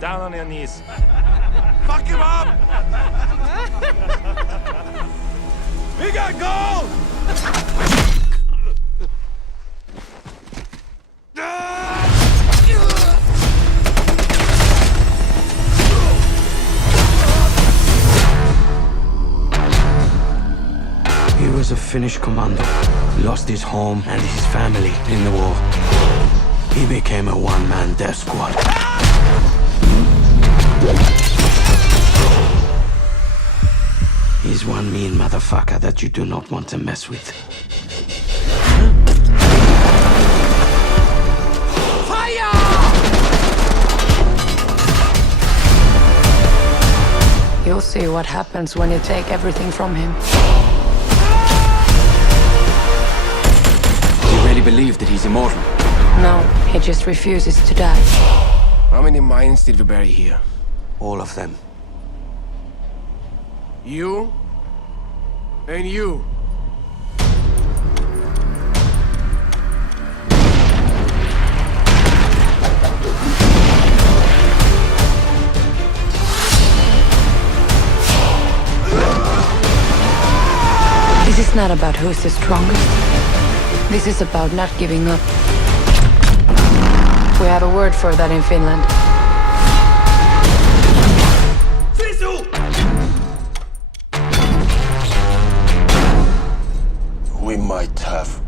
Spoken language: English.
Down on your knees. Fuck him up! We got gold! He was a Finnish commando. Lost his home and his family in the war. He became a one-man death squad. He's one mean motherfucker that you do not want to mess with. Fire! You'll see what happens when you take everything from him. You really believe that he's immortal? No, he just refuses to die. How many minds did we bury here? All of them. You? And you? This is not about who's the strongest. This is about not giving up. We have a word for that in Finland. We might have